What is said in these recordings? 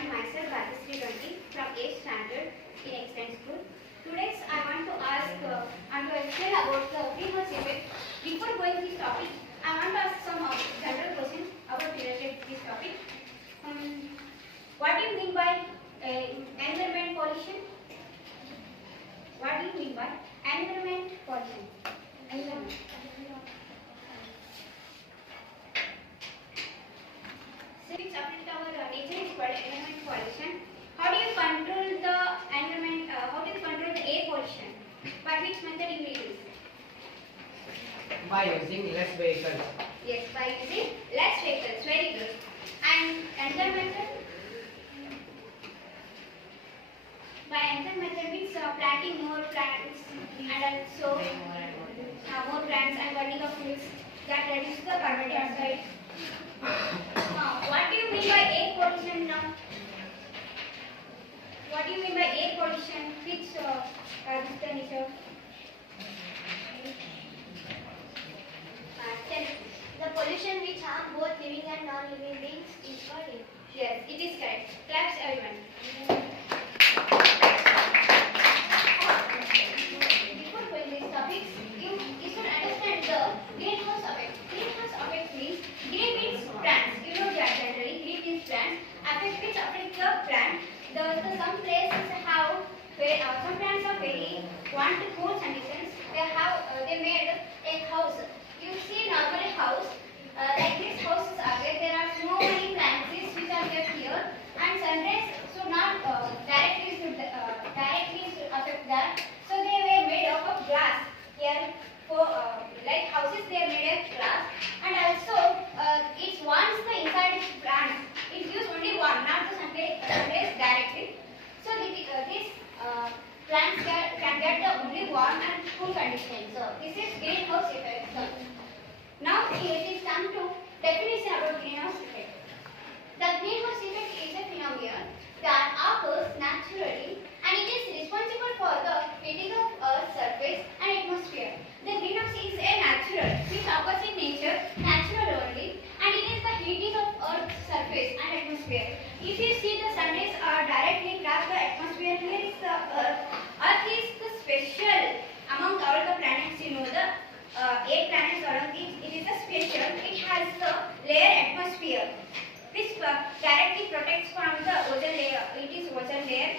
am myself Bhagyashree Donagi from 8th standard in Extend School. Today I want to ask and to explain about the greenhouse effect. Before going to this topic, I want to ask some general questions about related to this topic. What do you mean by environment pollution? What do you mean by environment pollution? Environment. Which affect our nature is called environment pollution. How do you control the environment? How do you control the air pollution? By which method you will use? By using less vehicles. Yes, by using less vehicles. Very good. And another method? By another method means planting more plants and also more plants and burning of fuels that reduce the carbon dioxide. Now, what do you mean by air pollution now? What do you mean by air pollution? Which definition? The pollution which harm both living and non-living beings is called air. Yes, it is correct. Claps everyone. Before going these topics, you should understand the greenhouse effect. Greenhouse effect means green means plants. You know that generally green means plants. Effect which affect the plant. Some places have some plants are very want cool conditions. They made a house. You see normally house like this houses are there are so many plants which are kept here and sunrays so not directly affect that. So they were made out of glass here for like houses they are made of glass and also it warms the inside plants. It gives only warm, not the sunrays directly. So these plants can get the only warm and cool conditions. So this is greenhouse effect. Now it is time to definition about greenhouse effect. The greenhouse effect is a phenomenon that occurs naturally and it is responsible for the heating of Earth's surface and atmosphere. The greenhouse is a natural which occurs in nature, natural only, and it is the heating of Earth's surface and atmosphere. If you see the sun rays are directly trap the atmosphere, here is the Earth. Earth is the special among all the planets. You know the 8 planets around it. It is a special. It has the layer atmosphere which directly protects from the ozone layer. It is ozone layer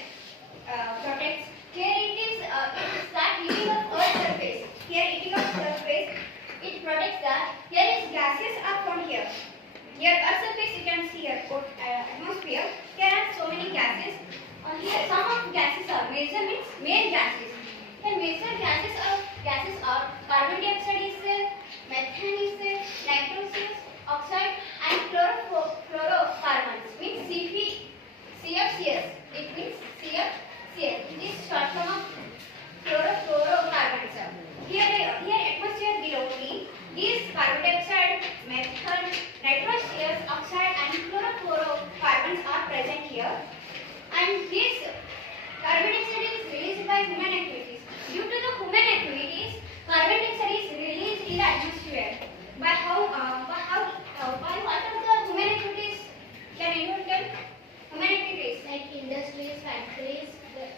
protects. Here it is that heating of Earth's surface. Here heating of surface. It protects that. Here is gases are found here. Here Earth's surface you can see here atmosphere. Here are so many gases. Here some of gases are major means main gases. Here major gases are carbon dioxide is there, methane is there, nitrogen oxide and chlorofluorocarbons means CFCS. It means CFCS. It is short form of chlorofluorocarbons. Here atmosphere below is carbon dioxide, methane, nitrogen oxide and chlorofluorocarbons are present here. And this carbon dioxide is released by human activities. Due to the human activities, carbon dioxide is released in the atmosphere. By what are the human activities? Can anyone tell? Human activities Like industries, factories,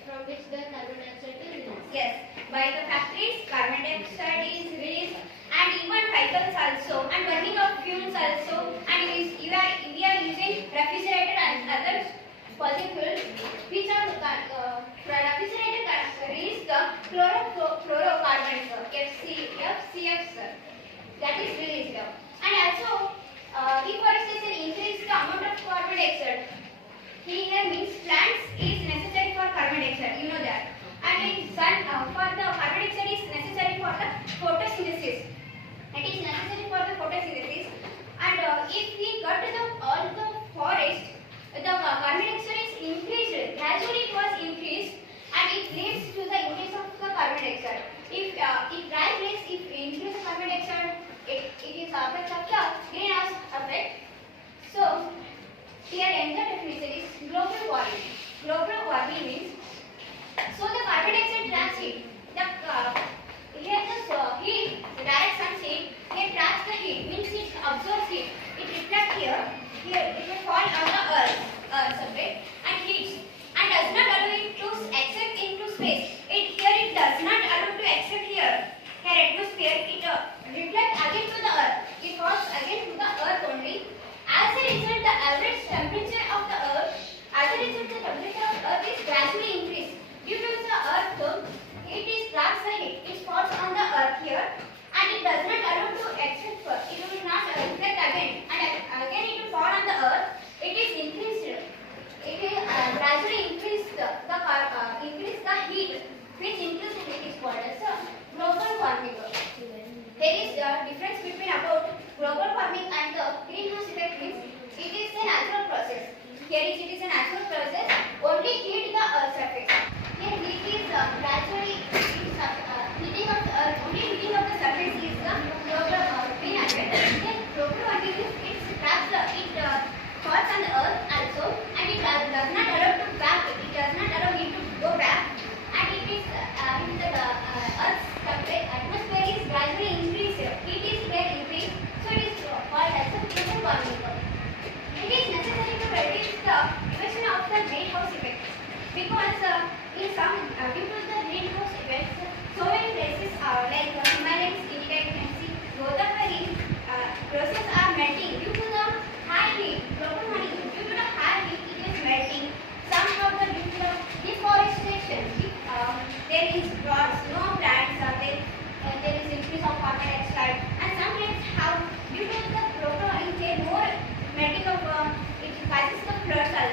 from which the carbon dioxide is released. Yes, by the factories, carbon dioxide is released, and even vehicles also, and burning of fuels also, and we are using refrigerator and other fossil fuels, which are refrigerator release the chlorofluorocarbons, FCFs, that is released. And also, deforestation increases the amount of carbon dioxide. Here means plants is necessary for carbon dioxide, you know that. And in sun, for the carbon dioxide is necessary for the photosynthesis. It is necessary for the photosynthesis. And if we cut all the forest, the carbon dioxide is increased. Gradually it was increased, and it leads to the increase of the carbon dioxide. If dry place, if increase the carbon dioxide, it is effect of the greenhouse effect. So here another definition is global warming. Global warming means so the carbon dioxide traps heat. Here the heat, the direct sun's heat, here traps the heat means it absorbs heat. It reflects here. Here it will fall on the earth surface.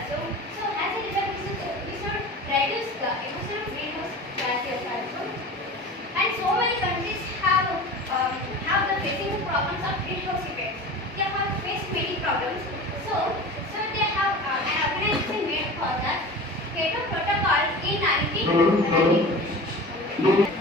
also. So as a result, we should reduce the emission of greenhouse gases also. And so many countries have the facing problems of greenhouse effects. They have faced many problems. So they have an organization made for the Kyoto Protocol in 1992.